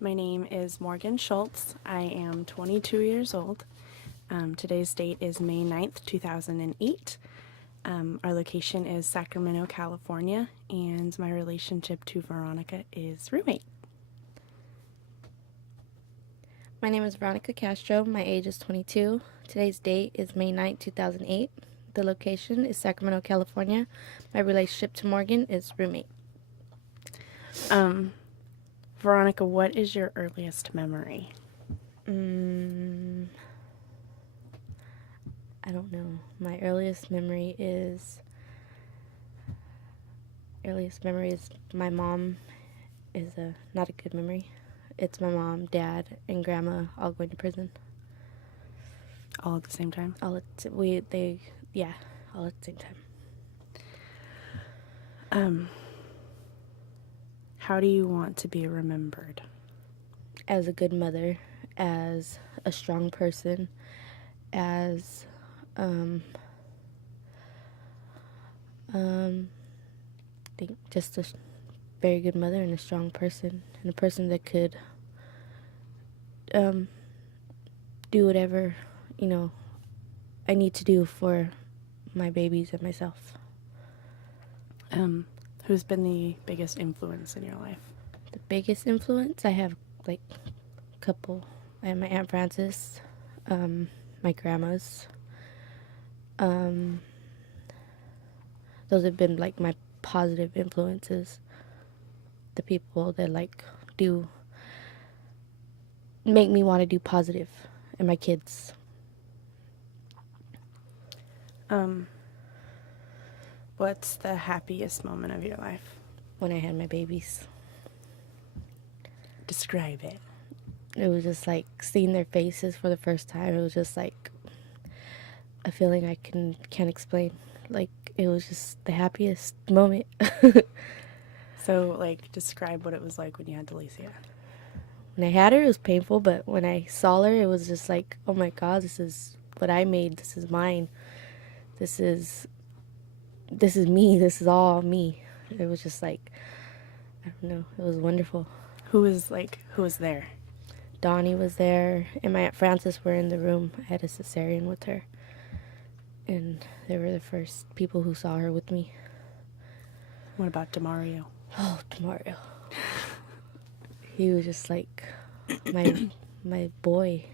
My name is Morgan Shultz. I am 22 years old. Today's date is May 9th, 2008. Our location is Sacramento, California, and my relationship to Veronica is roommate. My name is Veronica Castro. My age is 22. Today's date is May 9th, 2008. The location is Sacramento, California. My relationship to Morgan is roommate. Veronica, what is your earliest memory? I don't know. My earliest memory is my mom is not a good memory. It's my mom, dad, and grandma all going to prison. All at the same time? All at the same time. How do you want to be remembered? As a good mother, as a strong person, as I think just a very good mother and a strong person, and a person that could do whatever, I need to do for my babies and myself. Who's been the biggest influence in your life? The biggest influence? I have, a couple. I have my Aunt Frances, my grandmas. Those have been, my positive influences. The people that, make me want to do positive, and my kids. What's the happiest moment of your life? When I had my babies. Describe it. It was just seeing their faces for the first time. It was just a feeling I can't explain. It was just the happiest moment. So, describe what it was like when you had Delicia. When I had her, it was painful, but when I saw her, it was just oh my God, this is what I made. This is mine. This is me. This is all me. It was just I don't know. It was wonderful. Who was there? Donnie was there, and my Aunt Frances were in the room. I had a cesarean with her, and they were the first people who saw her with me. What about Demario? Oh, Demario. He was just my boy.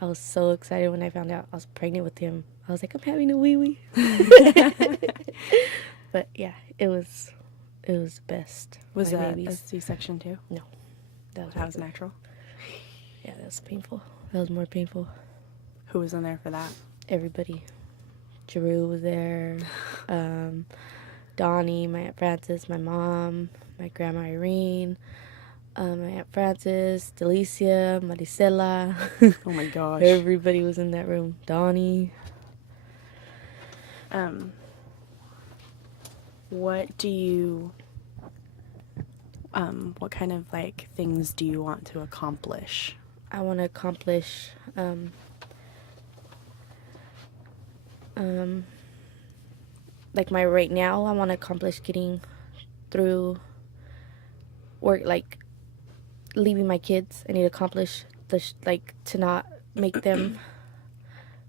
I was so excited when I found out I was pregnant with him. I was I'm having a wee-wee. But yeah, it was the best. Was that a C-section too? No. That was natural? Yeah, that was painful. That was more painful. Who was in there for that? Everybody. Drew was there. Donnie, my Aunt Frances, my mom, my grandma Irene, my Aunt Frances, Delicia, Maricela. Oh my gosh. Everybody was in that room. Donnie. What kind of things do you want to accomplish? I want to accomplish my right now, I want to accomplish getting through work, leaving my kids. I need to accomplish to not make them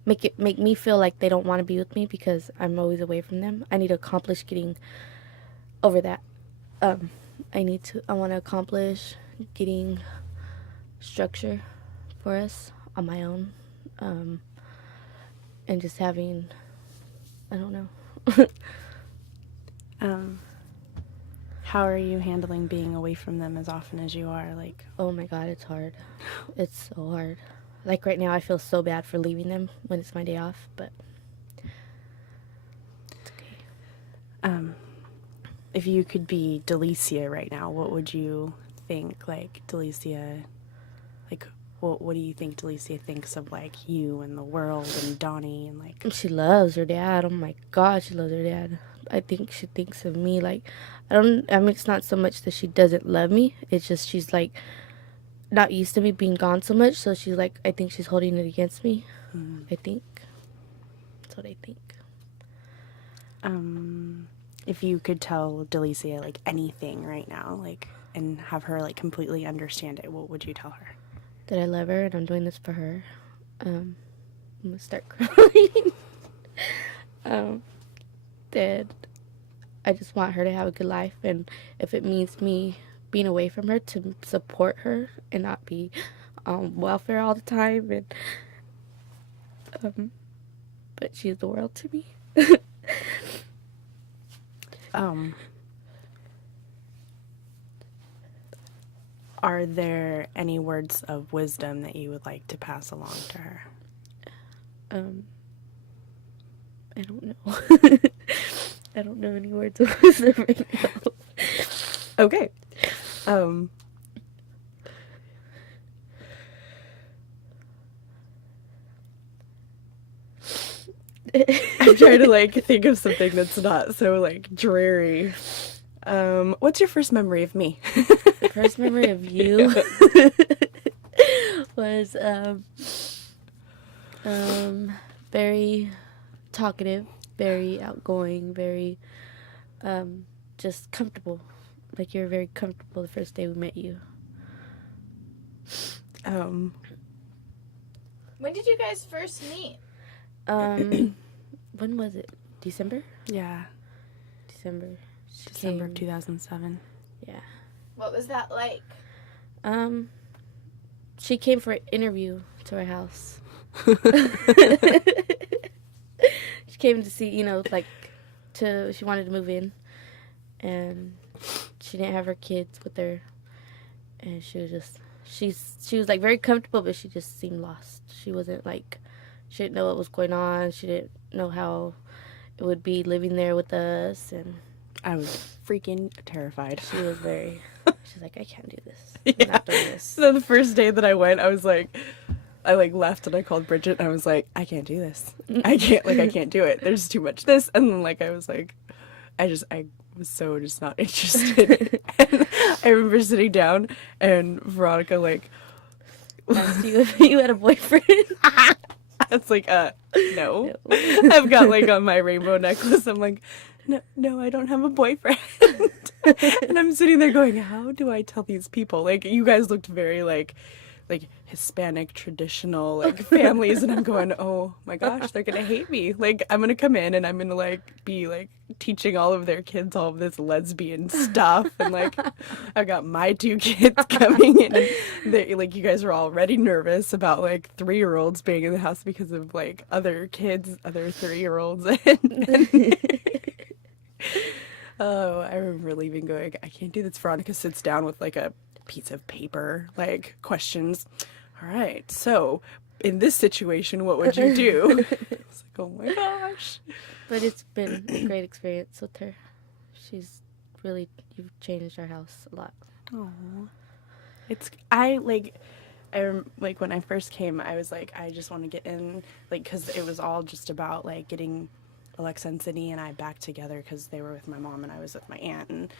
make me feel like they don't want to be with me because I'm always away from them. I need to accomplish getting over that. I want to accomplish getting structure for us on my own, and just having, I don't know. How are you handling being away from them as often as you are? Oh my God, it's hard. It's so hard. Right now, I feel so bad for leaving them when it's my day off, but it's okay. If you could be Delicia right now, what would you think? Delicia, what do you think Delicia thinks of you and the world and Donnie and She loves her dad. Oh my God, she loves her dad. I think she thinks of me it's not so much that she doesn't love me. It's just she's not used to me being gone so much, so she's I think she's holding it against me. I think. That's what I think. If you could tell Delicia anything right now, and have her like completely understand it, what would you tell her? That I love her and I'm doing this for her. I'm gonna start crying. That I just want her to have a good life, and if it means me being away from her, to support her and not be on welfare all the time, and but she's the world to me. Are there any words of wisdom that you would like to pass along to her? I don't know. I don't know any words of wisdom right now. Okay. I'm trying to like think of something that's not so like dreary. What's your first memory of me? The first memory of you was very talkative, very outgoing, very just comfortable. Like, you were very comfortable the first day we met you. When did you guys first meet? When was it? December? Yeah, December. December of 2007. Yeah. What was that like? She came for an interview to our house. She came to see, she wanted to move in, and she didn't have her kids with her, and she was like very comfortable, but she just seemed lost. She wasn't like, she didn't know what was going on. She didn't know how it would be living there with us, and I was freaking terrified. she was she's like, I can't do this. Yeah. I'm not doing this. So the first day that I went, I left and I called Bridget and I was like, I can't do this. I can't do it. There's too much this. And then I was like, I was so just not interested. And I remember sitting down and Veronica Asked you if you had a boyfriend. it's like, no. I've got on my rainbow necklace. I'm like, no, I don't have a boyfriend. And I'm sitting there going, how do I tell these people? You guys looked very like Hispanic traditional families, and I'm going, oh my gosh, they're gonna hate me. I'm gonna come in and I'm gonna be teaching all of their kids all of this lesbian stuff, and I've got my 2 kids coming in, and they you guys are already nervous about 3-year-olds being in the house because of other kids, other 3-year-olds, and oh, I remember leaving going, I can't do this. Veronica sits down with a piece of paper, questions. All right, so in this situation, what would you do? It's oh my gosh. But it's been a great experience with her. You've changed our house a lot. Oh, when I first came, I was I just want to get in, because it was all just about getting Alexa and Sydney and I back together, because they were with my mom and I was with my aunt, and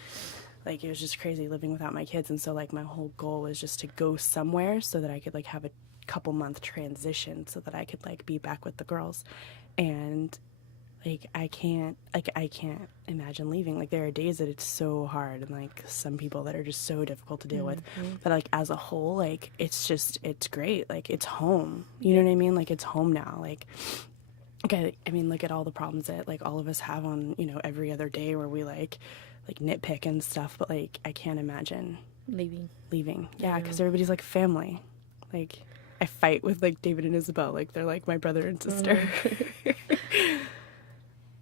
it was just crazy living without my kids. And so my whole goal was just to go somewhere so that I could have a couple month transition so that I could be back with the girls. And I can't imagine leaving. There are days that it's so hard, and some people that are just so difficult to deal with, but as a whole, it's great. It's home, you know what I mean? It's home now. I mean, look at all the problems that all of us have on every other day where we nitpick and stuff, but I can't imagine leaving. Yeah, because everybody's family. I fight with David and Isabel, they're my brother and sister.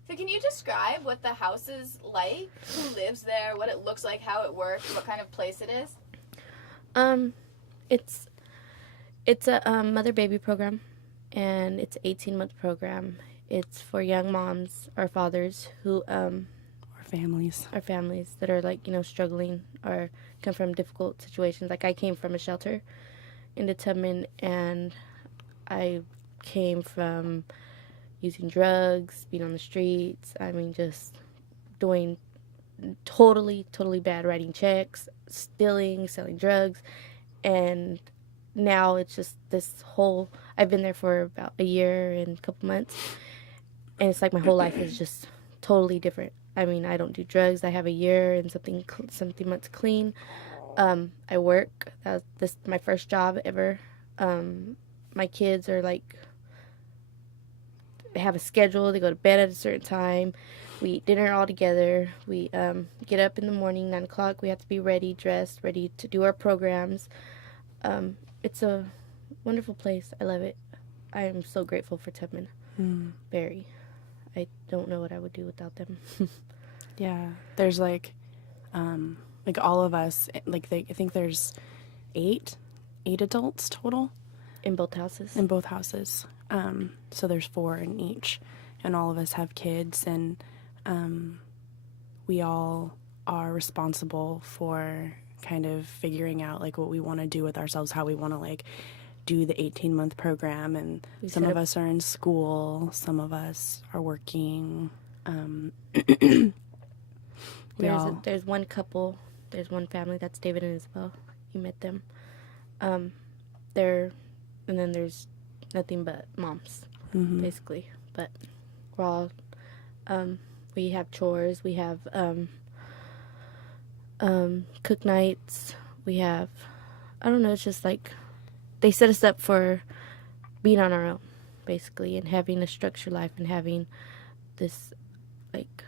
So can you describe what the house is like? Who lives there? What it looks like? How it works? What kind of place it is? It's a mother-baby program, and it's an 18-month program. It's for young moms or fathers who Families that are struggling or come from difficult situations. I came from a shelter into Tubman, and I came from using drugs, being on the streets. I mean, just doing totally bad, writing checks, stealing, selling drugs, and now it's just this whole, I've been there for about a year and a couple months, and it's my whole life is just totally different. I mean, I don't do drugs. I have a year and something months clean, I work. This is my first job ever. My kids are like, they have a schedule. They go to bed at a certain time. We eat dinner all together. We get up in the morning, 9 o'clock. We have to be ready, dressed, ready to do our programs. It's a wonderful place. I love it. I am so grateful for Tubman. Very. I don't know what I would do without them. Yeah, there's like all of us, like I think there's eight adults total In both houses. in both houses. So there's 4 in each, and all of us have kids, and we all are responsible for kind of figuring out like what we want to do with ourselves, how we want to like do the 18-month program, and some of us are in school, some of us are working. There's one couple, there's one family, that's David and Isabel. You met them. And then there's nothing but moms, basically. But we're all, we have chores, we have cook nights, we have, I don't know, it's just like, they set us up for being on our own, basically, and having a structured life and having this, like,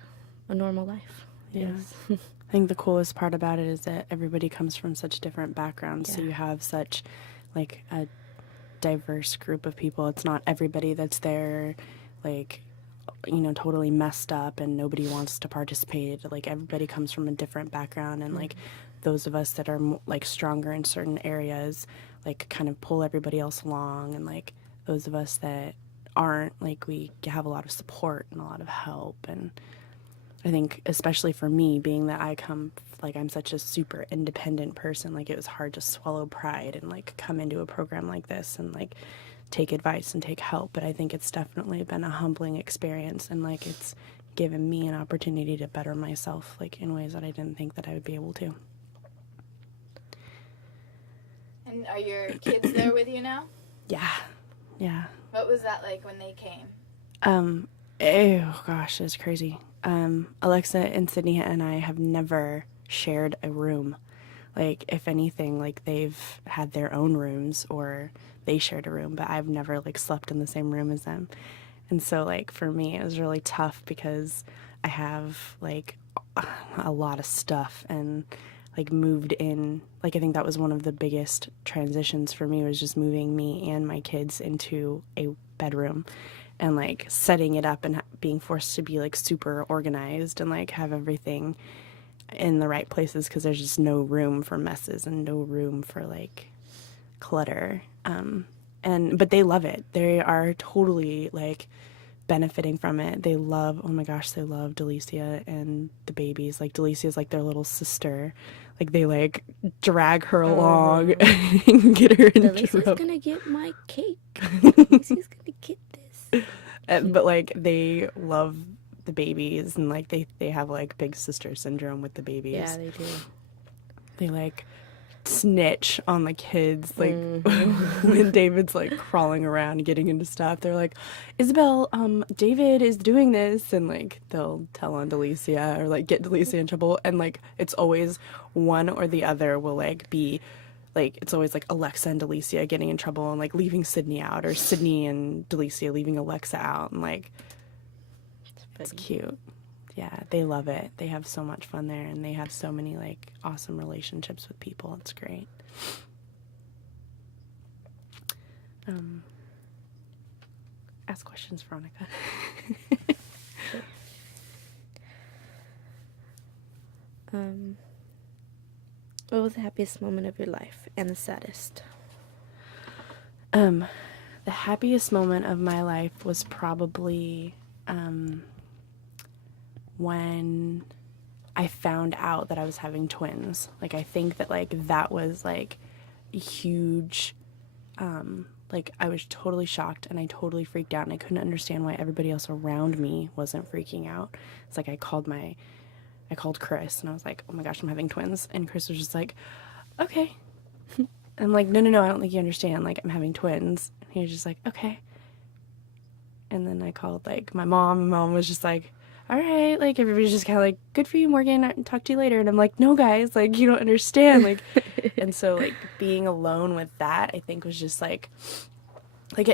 a normal life. Yeah. Yes. I think the coolest part about it is that everybody comes from such different backgrounds, so you have such like a diverse group of people. It's not everybody that's there like, you know, totally messed up and nobody wants to participate. Like everybody comes from a different background, and like those of us that are like stronger in certain areas like kind of pull everybody else along, and like those of us that aren't, like we have a lot of support and a lot of help. And I think especially for me, being that I'm such a super independent person, like it was hard to swallow pride and like come into a program like this and like take advice and take help. But I think it's definitely been a humbling experience, and like it's given me an opportunity to better myself like in ways that I didn't think that I would be able to. And are your kids there with you now? Yeah. What was that like when they came? Oh gosh, it's crazy. Alexa and Sydney and I have never shared a room. Like, if anything, like they've had their own rooms or they shared a room, but I've never like slept in the same room as them. And so like for me, it was really tough because I have like a lot of stuff and like moved in. Like I think that was one of the biggest transitions for me, was just moving me and my kids into a bedroom and like setting it up and being forced to be like super organized and like have everything in the right places, because there's just no room for messes and no room for like clutter. But they love it. They are totally like benefiting from it. They love, oh my gosh, they love Delicia and the babies. Like Delicia's like their little sister. Like they like drag her along and get her into Delicia's trouble. gonna get my cake. Delicia's gonna get this. But like they love the babies, and like they have like big sister syndrome with the babies. Yeah, they do. They like snitch on the kids, like when David's like crawling around getting into stuff. They're like, Isabel, David is doing this, and like they'll tell on Delicia or like get Delicia in trouble, and like it's always one or the other will like be like, it's always like Alexa and Delicia getting in trouble and like leaving Sydney out, or Sydney and Delicia leaving Alexa out, and like it's cute. Yeah, they love it. They have so much fun there, and they have so many like awesome relationships with people. It's great. Ask questions, Veronica. What was the happiest moment of your life and the saddest? The happiest moment of my life was probably when I found out that I was having twins. Like, I think that, like, that was, like, a huge, like, I was totally shocked, and I totally freaked out, and I couldn't understand why everybody else around me wasn't freaking out. It's like I called Chris, and I was like, oh my gosh, I'm having twins. And Chris was just like, okay. I'm like, no, I don't think you understand. Like, I'm having twins. And he was just like, okay. And then I called, like, my mom, and Mom was just like, all right, like everybody's just kind of like, good for you, Morgan, I'll talk to you later. And I'm like, no guys, like you don't understand, like. And so like being alone with that, I think was just like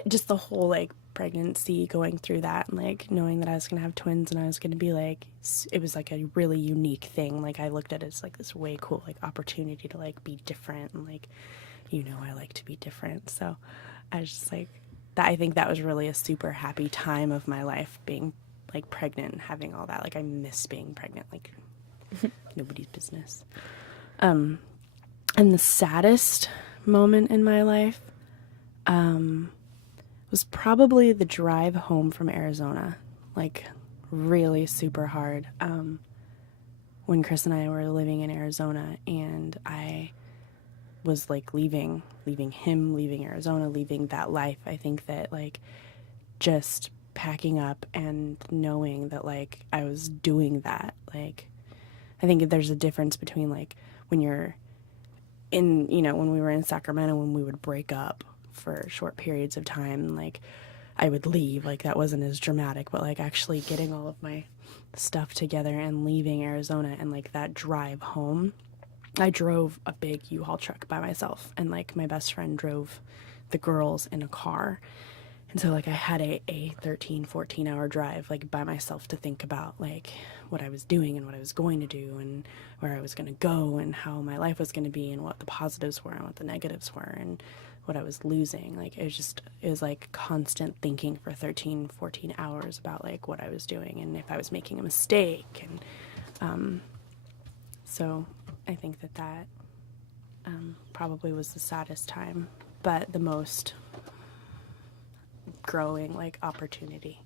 just the whole like pregnancy, going through that, and like knowing that I was gonna have twins and I was gonna be like, it was like a really unique thing. Like I looked at it as like this way cool like opportunity to like be different, and like, you know, I like to be different. So I was just like that. I think that was really a super happy time of my life, being like pregnant and having all that. Like I miss being pregnant, like nobody's business. And the saddest moment in my life was probably the drive home from Arizona. Like really super hard. When Chris and I were living in Arizona, and I was like leaving him, leaving Arizona, leaving that life. I think that like just packing up and knowing that like I was doing that, like I think there's a difference between like when you're in, you know, when we were in Sacramento, when we would break up for short periods of time, like I would leave, like that wasn't as dramatic, but like actually getting all of my stuff together and leaving Arizona, and like that drive home, I drove a big U-Haul truck by myself, and like my best friend drove the girls in a car. And so like I had a 13, 14 hour drive like by myself to think about like what I was doing and what I was going to do and where I was going to go and how my life was going to be and what the positives were and what the negatives were and what I was losing. Like it was like constant thinking for 13, 14 hours about like what I was doing and if I was making a mistake. And so I think that probably was the saddest time, but the most growing like opportunity.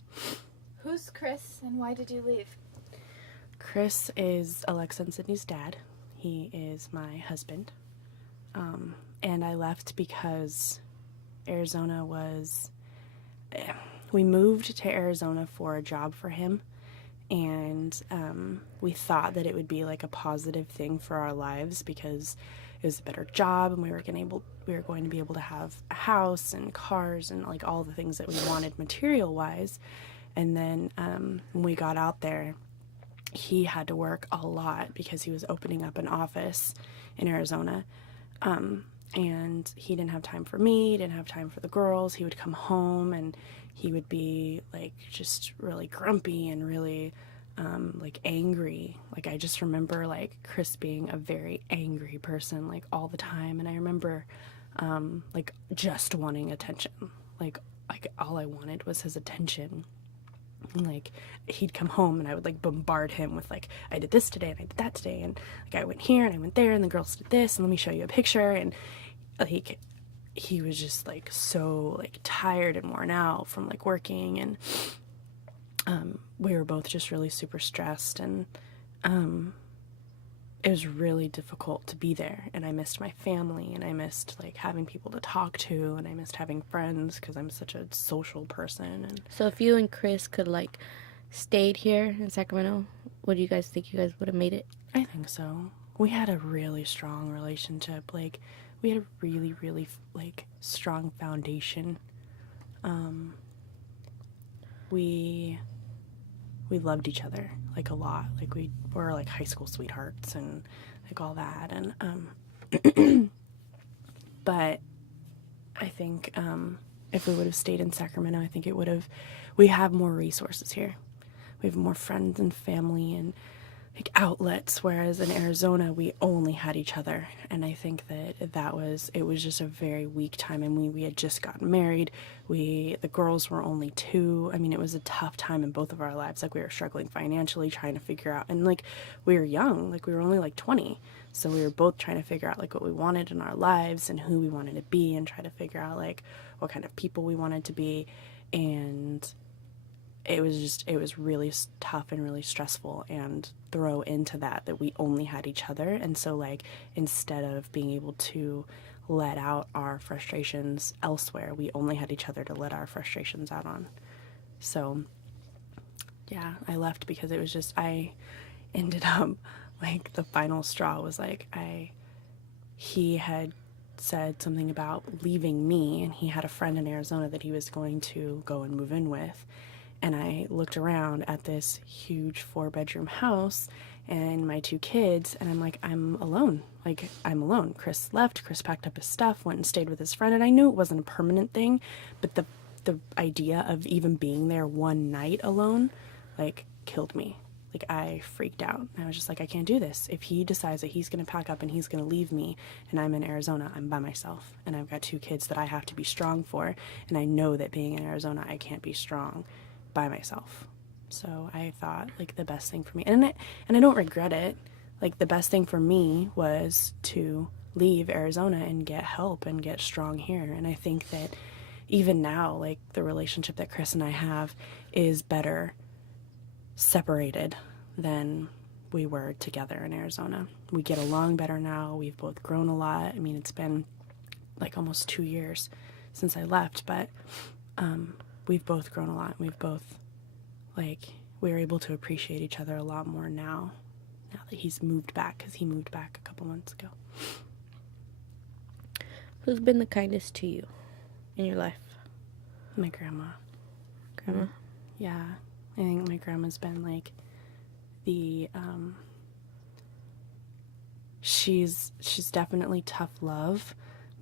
Who's Chris and why did you leave? Chris is Alexa and Sydney's dad. He is my husband. And I left because Arizona was, we moved to Arizona for a job for him, and we thought that it would be like a positive thing for our lives because it was a better job and we were going to be able to have a house and cars and like all the things that we wanted material wise. And then when we got out there, he had to work a lot because he was opening up an office in Arizona. And he didn't have time for me, he didn't have time for the girls. He would come home and he would be like just really grumpy and really like angry. Like I just remember like Chris being a very angry person like all the time, and I remember like just wanting attention. Like all I wanted was his attention. And like he'd come home and I would like bombard him with like, I did this today and I did that today, and like I went here and I went there and the girls did this and let me show you a picture. And like he was just like so like tired and worn out from like working, and we were both just really super stressed, and it was really difficult to be there. And I missed my family, and I missed like having people to talk to, and I missed having friends because I'm such a social person. And so if you and Chris could like stayed here in Sacramento, what do you guys think you guys would have made it? I think so. We had a really strong relationship. Like we had a really, really like strong foundation. We loved each other like a lot. Like we were like high school sweethearts and like all that. And but I think if we would have stayed in Sacramento, I think we have more resources here. We have more friends and family and like outlets, whereas in Arizona we only had each other. And I think that it was just a very weak time, and we had just gotten married. The girls were only 2. I mean, it was a tough time in both of our lives. Like we were struggling financially, trying to figure out, and like we were young, like we were only like 20, so we were both trying to figure out like what we wanted in our lives and who we wanted to be, and try to figure out like what kind of people we wanted to be. And it was really tough and really stressful, and throw into that we only had each other. And so like instead of being able to let out our frustrations elsewhere, we only had each other to let our frustrations out on. So yeah, I left because it was just, I ended up like the final straw was like he had said something about leaving me, and he had a friend in Arizona that he was going to go and move in with. And I looked around at this huge 4-bedroom house and my 2 kids, and I'm like, I'm alone. Like, I'm alone. Chris left. Chris packed up his stuff, went and stayed with his friend, and I knew it wasn't a permanent thing, but the idea of even being there one night alone, like, killed me. Like, I freaked out. I was just like, I can't do this. If he decides that he's going to pack up and he's going to leave me and I'm in Arizona, I'm by myself. And I've got 2 kids that I have to be strong for. And I know that being in Arizona, I can't be strong by myself. So I thought, like, the best thing for me, and I don't regret it. Like, the best thing for me was to leave Arizona and get help and get strong here. And I think that even now, like, the relationship that Chris and I have is better separated than we were together in Arizona. We get along better now. We've both grown a lot. I mean, it's been like almost 2 years since I left, but we've both grown a lot. We've both, like, we're able to appreciate each other a lot more now that he's moved back, because he moved back a couple months ago. Who's been the kindest to you in your life? My grandma. Grandma? Yeah. I think my grandma's been, like, the, she's definitely tough love,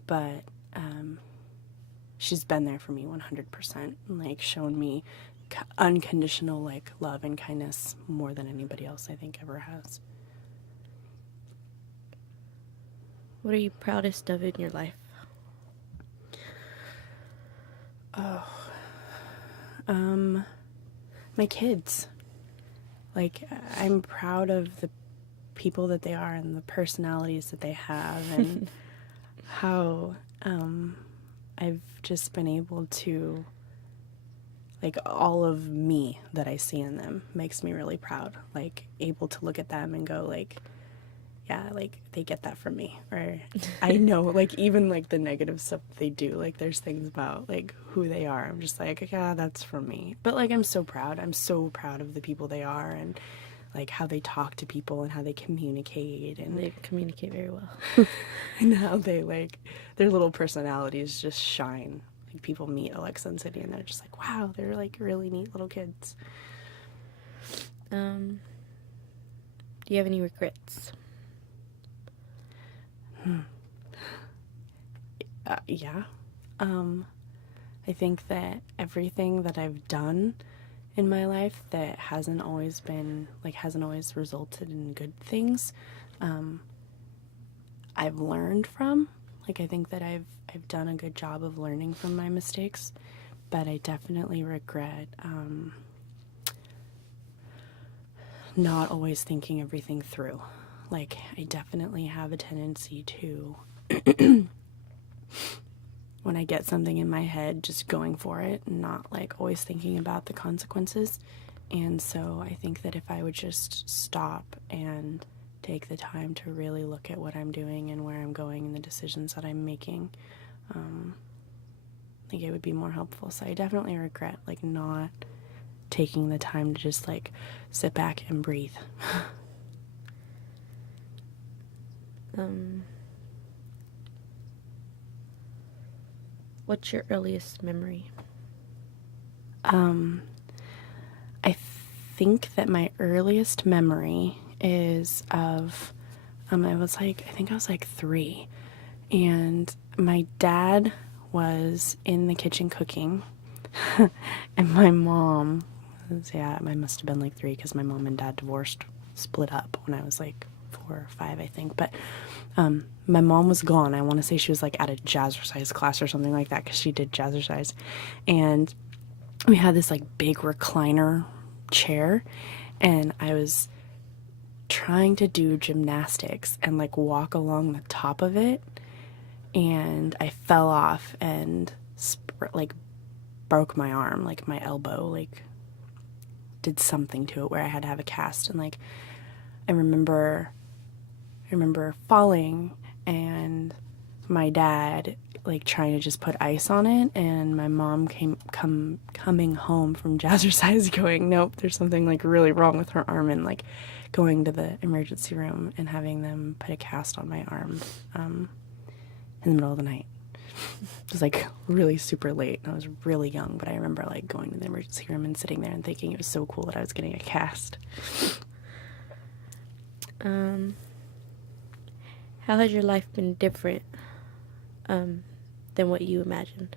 but, she's been there for me 100%, and, like, shown me unconditional, like, love and kindness more than anybody else, I think, ever has. What are you proudest of in your life? My kids. Like, I'm proud of the people that they are and the personalities that they have, and how I've just been able to, like, all of me that I see in them makes me really proud. Like, able to look at them and go, like, yeah, like, they get that from me. Or I know, like, even, like, the negative stuff they do, like, there's things about, like, who they are. I'm just like, yeah, that's from me. But, like, I'm so proud. I'm so proud of the people they are, and, like, how they talk to people and how they communicate. And They communicate very well. and how they, like, their little personalities just shine. Like, people meet Alexa and City and they're just like, wow, they're, like, really neat little kids. Do you have any regrets? Yeah. I think that everything that I've done in my life that hasn't always resulted in good things, I've learned from. Like, I think that I've done a good job of learning from my mistakes, but I definitely regret not always thinking everything through. Like, I definitely have a tendency to, when I get something in my head, just going for it and not, like, always thinking about the consequences. And so I think that if I would just stop and take the time to really look at what I'm doing and where I'm going and the decisions that I'm making, I think it would be more helpful. So I definitely regret, like, not taking the time to just, like, sit back and breathe. What's your earliest memory? I think that my earliest memory is of, I think I was like 3, and my dad was in the kitchen cooking, and my mom I must have been like 3, because my mom and dad split up when I was like 4 or 5, I think. But my mom was gone. I want to say she was, like, at a jazzercise class or something like that, because she did jazzercise. And we had this, like, big recliner chair, and I was trying to do gymnastics and, like, walk along the top of it, and I fell off and broke my arm, like, my elbow, like, did something to it where I had to have a cast. And, like, I remember falling, and my dad, like, trying to just put ice on it, and my mom coming home from jazzercise going, nope, there's something, like, really wrong with her arm, and, like, going to the emergency room and having them put a cast on my arm in the middle of the night. It was like really super late. I was really young, but I remember like going to the emergency room and sitting there and thinking it was so cool that I was getting a cast. How has your life been different than what you imagined?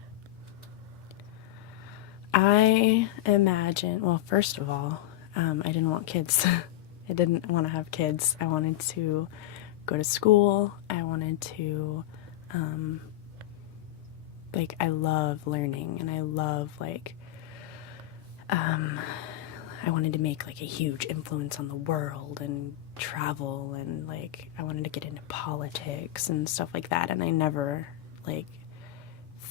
I imagine, well, first of all, I didn't want kids. I didn't want to have kids. I wanted to go to school. I wanted to, like, I love learning, and I love, like, I wanted to make, like, a huge influence on the world and travel, and, like, I wanted to get into politics and stuff like that, and I never, like,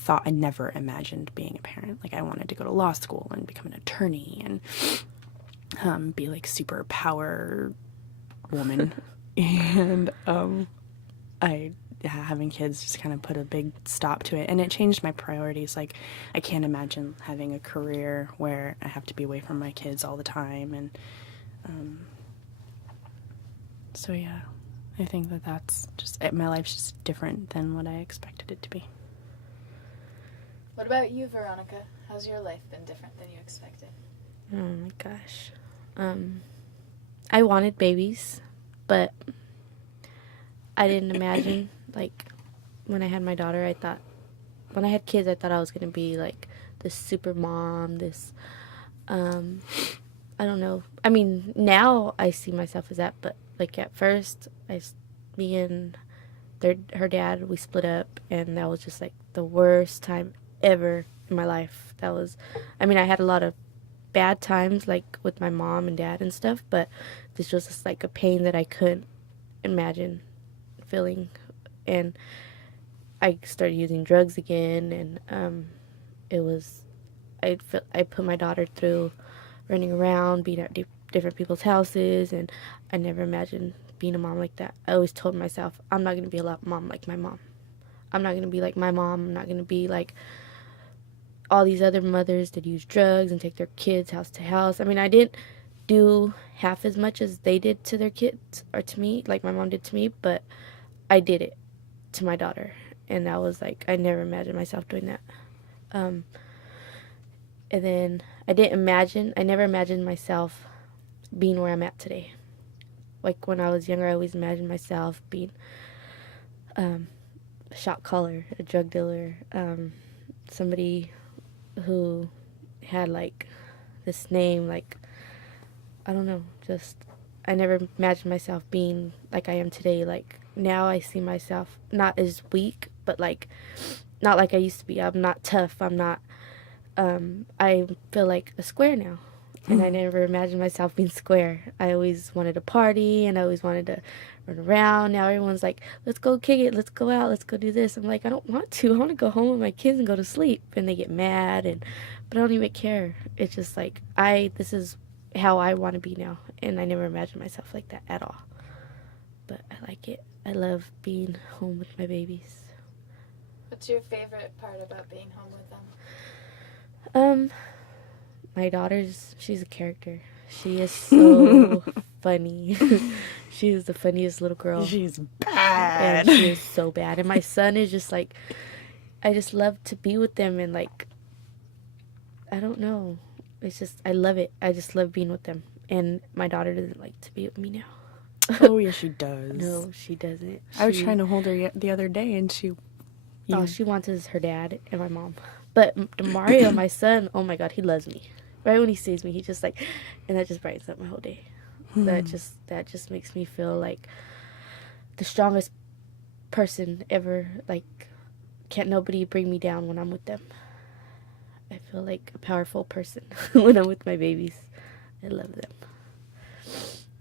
I never imagined being a parent. Like, I wanted to go to law school and become an attorney and be like super power woman. And having kids just kind of put a big stop to it, and it changed my priorities. Like, I can't imagine having a career where I have to be away from my kids all the time, and so yeah, I think that's just my life's just different than what I expected it to be. What about you, Veronica? How's your life been different than you expected? Oh my gosh. I wanted babies, but I didn't imagine, like, when I had my daughter, when I had kids, I thought I was going to be, like, this super mom, this, I don't know. I mean, now I see myself as that, but, like, at first, me and her dad, we split up, and that was just, like, the worst time ever in my life. I had a lot of bad times, like, with my mom and dad and stuff, but this was just, like, a pain that I couldn't imagine feeling. And I started using drugs again, and I put my daughter through running around, being at different people's houses, and I never imagined being a mom like that. I always told myself, I'm not going to be a mom like my mom. I'm not going to be like my mom. I'm not going to be like all these other mothers that use drugs and take their kids house to house. I mean, I didn't do half as much as they did to their kids, or to me, like my mom did to me, but I did it to my daughter. And that was like, I never imagined myself doing that. And then I never imagined myself being where I'm at today. Like, when I was younger, I always imagined myself being a shot caller, a drug dealer, somebody who had, like, this name, like, I don't know, just, I never imagined myself being like I am today. Like, now I see myself not as weak, but, like, not like I used to be. I'm not tough. I'm not, I feel like a square now. And I never imagined myself being square. I always wanted to party, and I always wanted to run around. Now everyone's like, let's go kick it, let's go out, let's go do this. I'm like, I don't want to. I want to go home with my kids and go to sleep. And they get mad, but I don't even care. It's just like, this is how I want to be now. And I never imagined myself like that at all. But I like it. I love being home with my babies. What's your favorite part about being home with them? My she's a character. She is so funny. She is the funniest little girl. She's bad. And she is so bad. And my son is just like, I just love to be with them, and, like, I don't know. It's just, I love it. I just love being with them. And my daughter doesn't like to be with me now. Oh, yeah, she does. No, she doesn't. I was trying to hold her the other day, and she wants is her dad and my mom. But Mario, my son, oh my God, he loves me. Right when he sees me, he just, like, and that just brightens up my whole day. That just makes me feel like the strongest person ever. Like, can't nobody bring me down when I'm with them. I feel like a powerful person when I'm with my babies. I love them.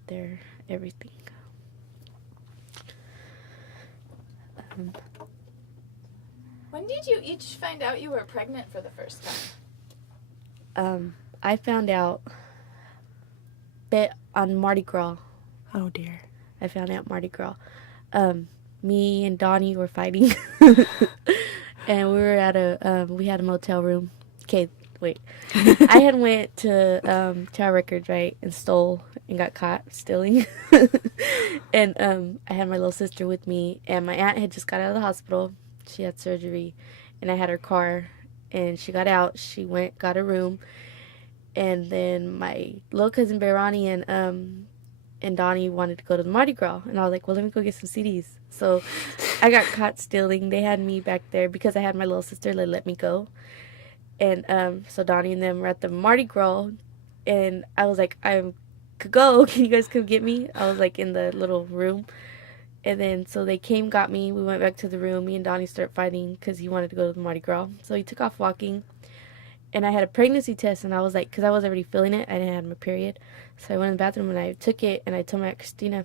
They're everything. When did you each find out you were pregnant for the first time? I found out on Mardi Gras. Oh, dear. I found out Mardi Gras. Me and Donnie were fighting. And we were at we had a motel room. Okay, wait. I had went to our records, right, and stole and got caught stealing. And I had my little sister with me, and my aunt had just got out of the hospital, she had surgery, and I had her car, and she got out. She went, got a room, and then my little cousin Veronica and Donnie wanted to go to the Mardi Gras, and I was like, well, let me go get some CDs. So I got caught stealing. They had me back there because I had my little sister. They let me go, and so Donnie and them were at the Mardi Gras, and I was like, I could go. Can you guys come get me? I was like in the little room. And then, so they came, got me. We went back to the room. Me and Donnie started fighting because he wanted to go to the Mardi Gras. So he took off walking. And I had a pregnancy test. And I was like, because I was already feeling it. I didn't have my period. So I went in the bathroom and I took it. And I told my Aunt Christina.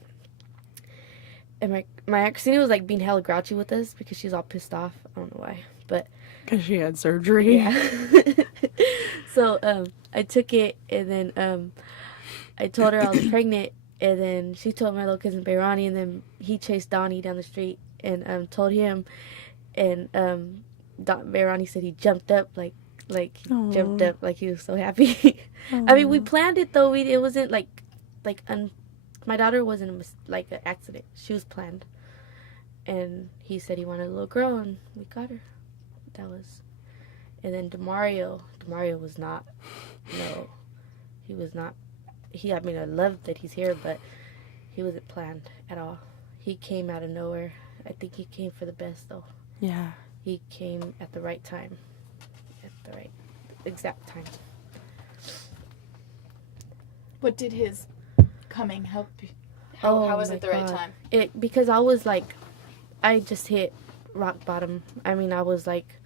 And my Aunt Christina was like being hella grouchy with us because she was all pissed off. I don't know why. But Because she had surgery. yeah. So I took it. And then I told her I was pregnant. And then she told my little cousin Veronica, and then he chased Donnie down the street and told him. And Veronica said he jumped up like he Aww. jumped up like he was so happy. I mean, we planned it though. It wasn't my daughter wasn't like an accident. She was planned. And he said he wanted a little girl, and we got her. That was. And then Demario was not. No, he was not. I mean, I love that he's here, but he wasn't planned at all. He came out of nowhere. I think he came for the best, though. Yeah. He came at the right time. At the right exact time. What did his coming help you? How was my it the right God. time? Because I was like, I just hit rock bottom. I mean, I was like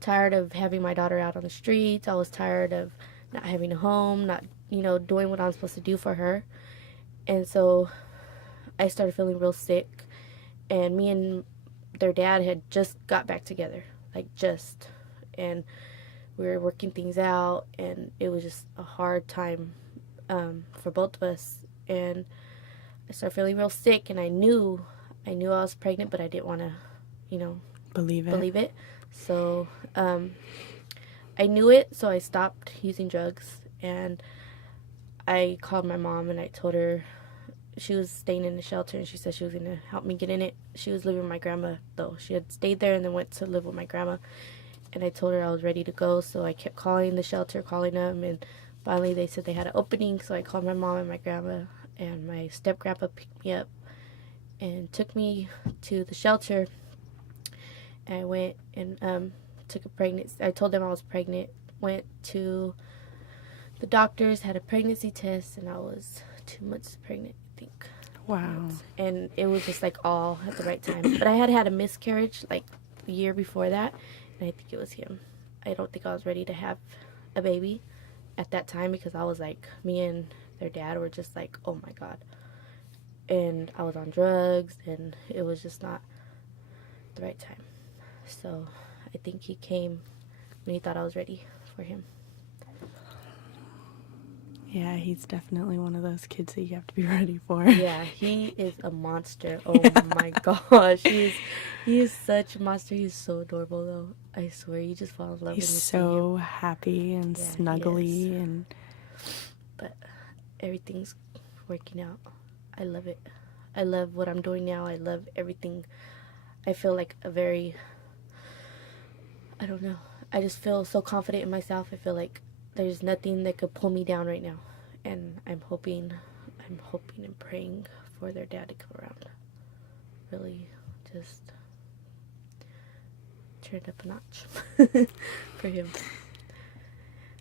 tired of having my daughter out on the streets. I was tired of not having a home, not doing what I'm supposed to do for her. And so I started feeling real sick. And me and their dad had just got back together. And we were working things out. And it was just a hard time for both of us. And I started feeling real sick. And I knew I was pregnant, but I didn't want to, Believe it. So I knew it, so I stopped using drugs. And I called my mom and I told her she was staying in the shelter, and she said she was going to help me get in it. She was living with my grandma, though. She had stayed there and then went to live with my grandma. And I told her I was ready to go, so I kept calling the shelter, calling them, and finally they said they had an opening, so I called my mom and my grandma, and my step-grandpa picked me up and took me to the shelter. And I went and took a pregnancy. I told them I was pregnant, went to the doctors, had a pregnancy test, and I was 2 months pregnant, I think. Wow. And it was just like all at the right time. But I had a miscarriage like the year before that, and I think it was him. I don't think I was ready to have a baby at that time because I was like, me and their dad were just like, oh my God. And I was on drugs, and it was just not the right time. So I think he came when he thought I was ready for him. Yeah, he's definitely one of those kids that you have to be ready for. Yeah, he is a monster. Oh my gosh. He is such a monster. He's so adorable, though. I swear, you just fall in love with him. He's so happy and Yeah, snuggly. And But everything's working out. I love it. I love what I'm doing now. I love everything. I feel like I don't know. I just feel so confident in myself. I feel like there's nothing that could pull me down right now. And I'm hoping and praying for their dad to come around. Really just turn it up a notch for him.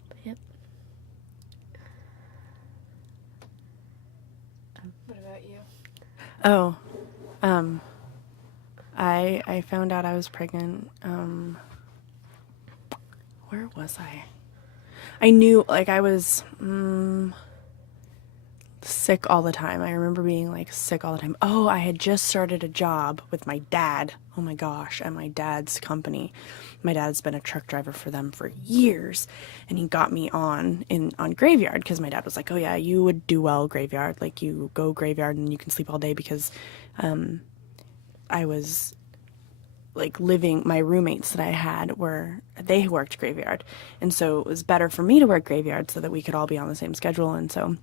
But yep. What about you? oh, I found out I was pregnant. Where was I? I knew, like, I was sick all the time. I remember being, like, sick all the time. Oh, I had just started a job with my dad. Oh, my gosh, at my dad's company. My dad's been a truck driver for them for years, and he got me on graveyard because my dad was like, oh, yeah, you would do well graveyard. Like, you go graveyard and you can sleep all day because I was like my roommates that I had they worked graveyard. And so it was better for me to work graveyard so that we could all be on the same schedule. And so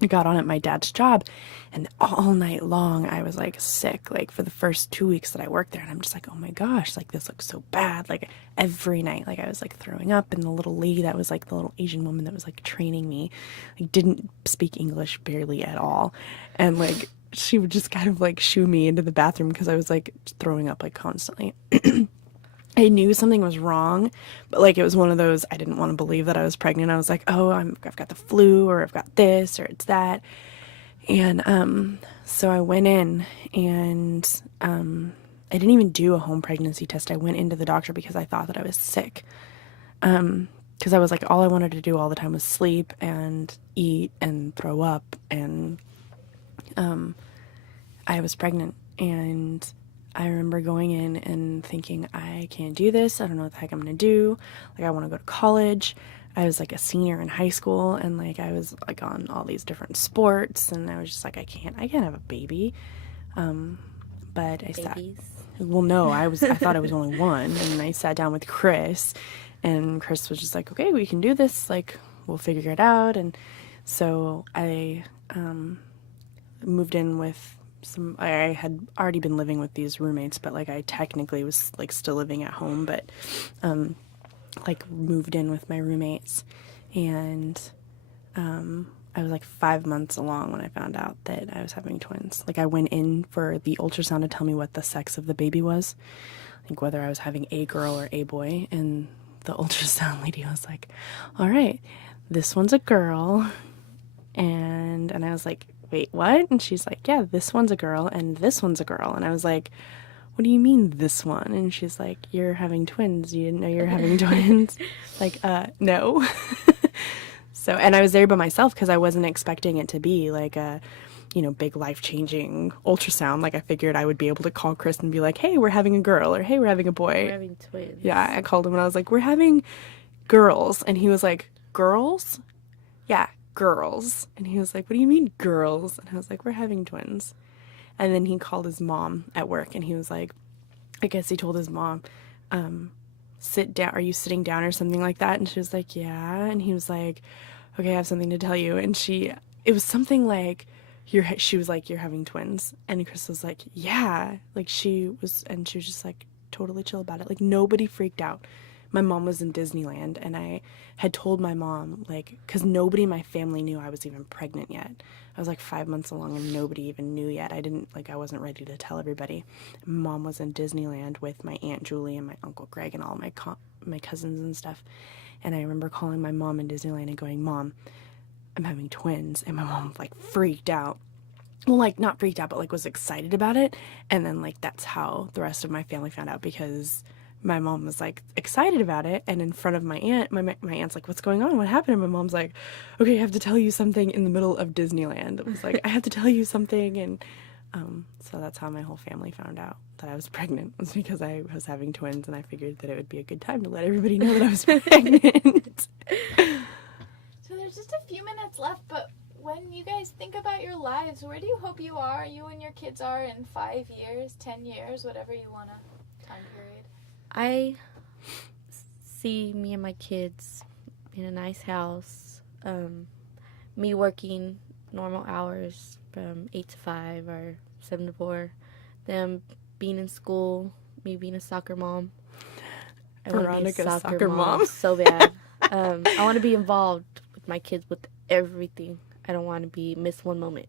I got on at my dad's job, and all night long I was like sick, like for the first 2 weeks that I worked there. And I'm just like, oh my gosh, like this looks so bad. Like every night, like I was like throwing up, and the little lady that was like the little Asian woman that was like training me, like didn't speak English barely at all. And like she would just kind of like shoo me into the bathroom because I was like throwing up like constantly. I knew something was wrong, but like it was one of those, I didn't want to believe that I was pregnant. I was like, oh, I've got the flu, or I've got this, or it's that. And so I went in, and I didn't even do a home pregnancy test. I went into the doctor because I thought that I was sick. Because I was like, all I wanted to do all the time was sleep and eat and throw up, and I was pregnant. And I remember going in and thinking, I can't do this. I don't know what the heck I'm going to do. Like, I want to go to college. I was like a senior in high school, and like I was like on all these different sports, and I was just like, I can't have a baby. But I sat, well, no, I thought I was only one, and I sat down with Chris, and Chris was just like, okay, we can do this. Like, we'll figure it out. And so I moved in with I had already been living with these roommates, but like I technically was like still living at home, but like moved in with my roommates. And I was like 5 months along when I found out that I was having twins. Like I went in for the ultrasound to tell me what the sex of the baby was, like whether I was having a girl or a boy, and the ultrasound lady was like, all right, this one's a girl. And I was like, wait, what? And she's like, yeah, this one's a girl and this one's a girl. And I was like, what do you mean this one? And she's like, you're having twins. You didn't know you're having twins? Like, no. So, and I was there by myself because I wasn't expecting it to be like a, you know, big life-changing ultrasound. Like I figured I would be able to call Chris and be like, hey, we're having a girl, or hey, we're having a boy. We're having twins. Yeah, I called him and I was like, we're having girls. And he was like, girls? Yeah, girls. And he was like, what do you mean girls? And I was like, we're having twins. And then he called his mom at work, and he was like, I guess he told his mom, sit down, are you sitting down or something like that? And she was like, yeah. And he was like, okay, I have something to tell you. And it was something like, she was like, you're having twins. And Chris was like, yeah. Like she was just like totally chill about it. Like nobody freaked out. My mom was in Disneyland, and I had told my mom, like, because nobody in my family knew I was even pregnant yet. I was like 5 months along, and nobody even knew yet. I wasn't ready to tell everybody. Mom was in Disneyland with my Aunt Julie and my Uncle Greg and all my cousins and stuff. And I remember calling my mom in Disneyland and going, Mom, I'm having twins. And my mom, like, freaked out. Well, like, not freaked out, but, like, was excited about it. And then, like, that's how the rest of my family found out, because my mom was like excited about it, and in front of my aunt, my aunt's like, what's going on? What happened? And my mom's like, okay, I have to tell you something in the middle of Disneyland. It was like, I have to tell you something. And so that's how my whole family found out that I was pregnant, was because I was having twins, and I figured that it would be a good time to let everybody know that I was pregnant. So there's just a few minutes left, but when you guys think about your lives, where do you hope you and your kids are in 5 years, 10 years, whatever you want to time period? I see me and my kids in a nice house, me working normal hours from 8 to 5 or 7 to 4, them being in school, me being a soccer mom. Veronica's soccer mom. So bad. I want to be involved with my kids with everything. I don't want to miss one moment.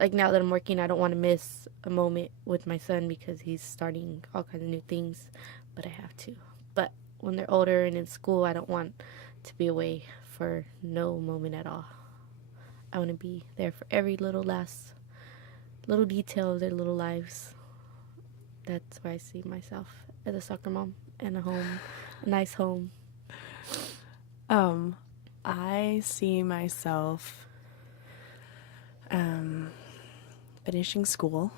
Like now that I'm working, I don't want to miss a moment with my son because he's starting all kinds of new things, but I have to. But when they're older and in school, I don't want to be away for no moment at all. I want to be there for every little detail of their little lives. That's where I see myself, as a soccer mom, and a nice home. I see myself finishing school.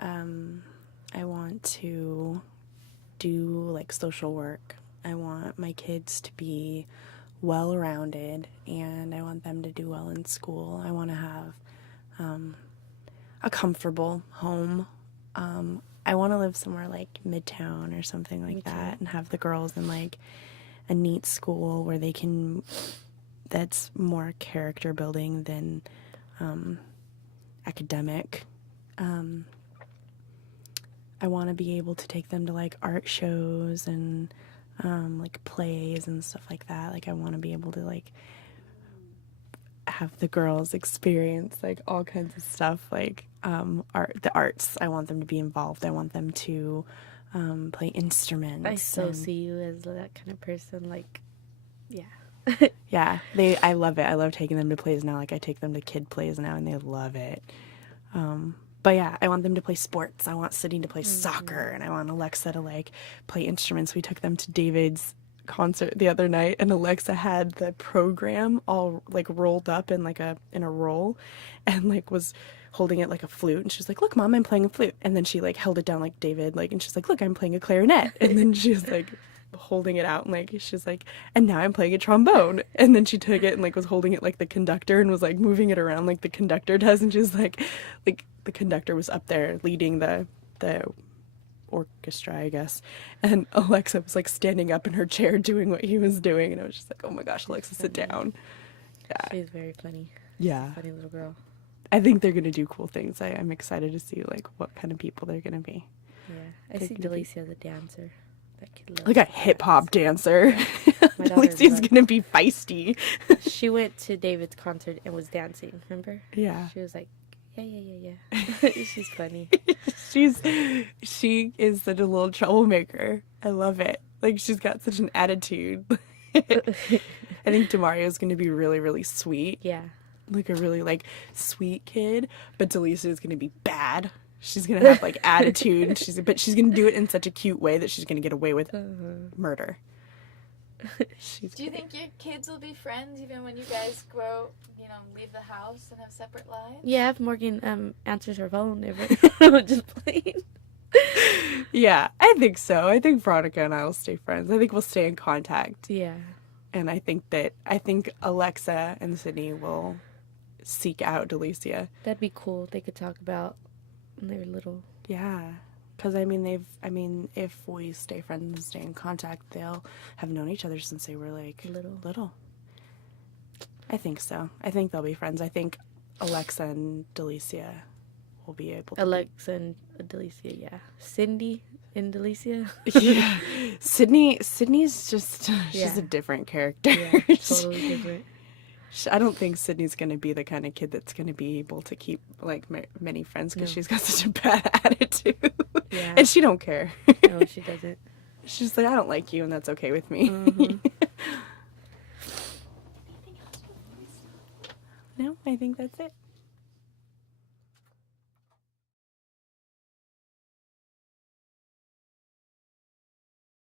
I want to do like social work. I want my kids to be well-rounded, and I want them to do well in school. I want to have a comfortable home. I want to live somewhere like Midtown or something like that, and have the girls in like a neat school where they can that's more character building than academic. I want to be able to take them to like art shows and like plays and stuff like that. Like I want to be able to like have the girls experience like all kinds of stuff, like the arts. I want them to be involved. I want them to play instruments. I so see you as that kind of person. Like, yeah. Yeah, I love it. I love taking them to plays now. Like I take them to kid plays now, and they love it. But yeah, I want them to play sports. I want Sydney to play soccer, and I want Alexa to like play instruments. We took them to David's concert the other night, and Alexa had the program all like rolled up in like in a roll, and like was holding it like a flute, and she's like, "Look, Mom, I'm playing a flute." And then she like held it down like David, like, and she's like, "Look, I'm playing a clarinet." And then she was like holding it out, and like she's like, "And now I'm playing a trombone." And then she took it and like was holding it like the conductor and was like moving it around like the conductor does, and she was like the conductor was up there leading the orchestra, I guess, and Alexa was like standing up in her chair doing what he was doing, and I was just like, oh my gosh, Alexa, sit down. Yeah, She's very funny. yeah, Funny little girl. I think they're gonna do cool things. I'm excited to see like what kind of people they're gonna be. Yeah, I see Delicia the dancer. That kid loves Like a hip hop dancer. My daughter's Delicia's like- gonna be feisty. She went to David's concert and was dancing, remember? Yeah. She was like, yeah. She's funny. She is such a little troublemaker. I love it. Like she's got such an attitude. I think Demario's gonna be really, really sweet. Yeah. Like a really like sweet kid, but Delicia is gonna be bad. She's gonna have like attitude, and but she's gonna do it in such a cute way that she's gonna get away with murder. Do you think your kids will be friends even when you guys grow, leave the house and have separate lives? Yeah, if Morgan answers her phone, never. Just playing. Yeah, I think so. I think Veronica and I will stay friends. I think we'll stay in contact. Yeah. And I think Alexa and Sydney will seek out Delicia. That'd be cool. They could talk about when they were little. Yeah. Because, if we stay friends and stay in contact, they'll have known each other since they were, like, little. I think so. I think they'll be friends. I think Alexa and Delicia will be able to. Alexa and Delicia, yeah. Cindy and Delicia. Yeah. Sydney's just, she's a different character. Yeah, totally different. I don't think Sydney's going to be the kind of kid that's going to be able to keep, like, many friends because she's got such a bad attitude. Yeah. And she don't care. No, she doesn't. She's like, I don't like you, and that's okay with me. Mm-hmm. No, I think that's it.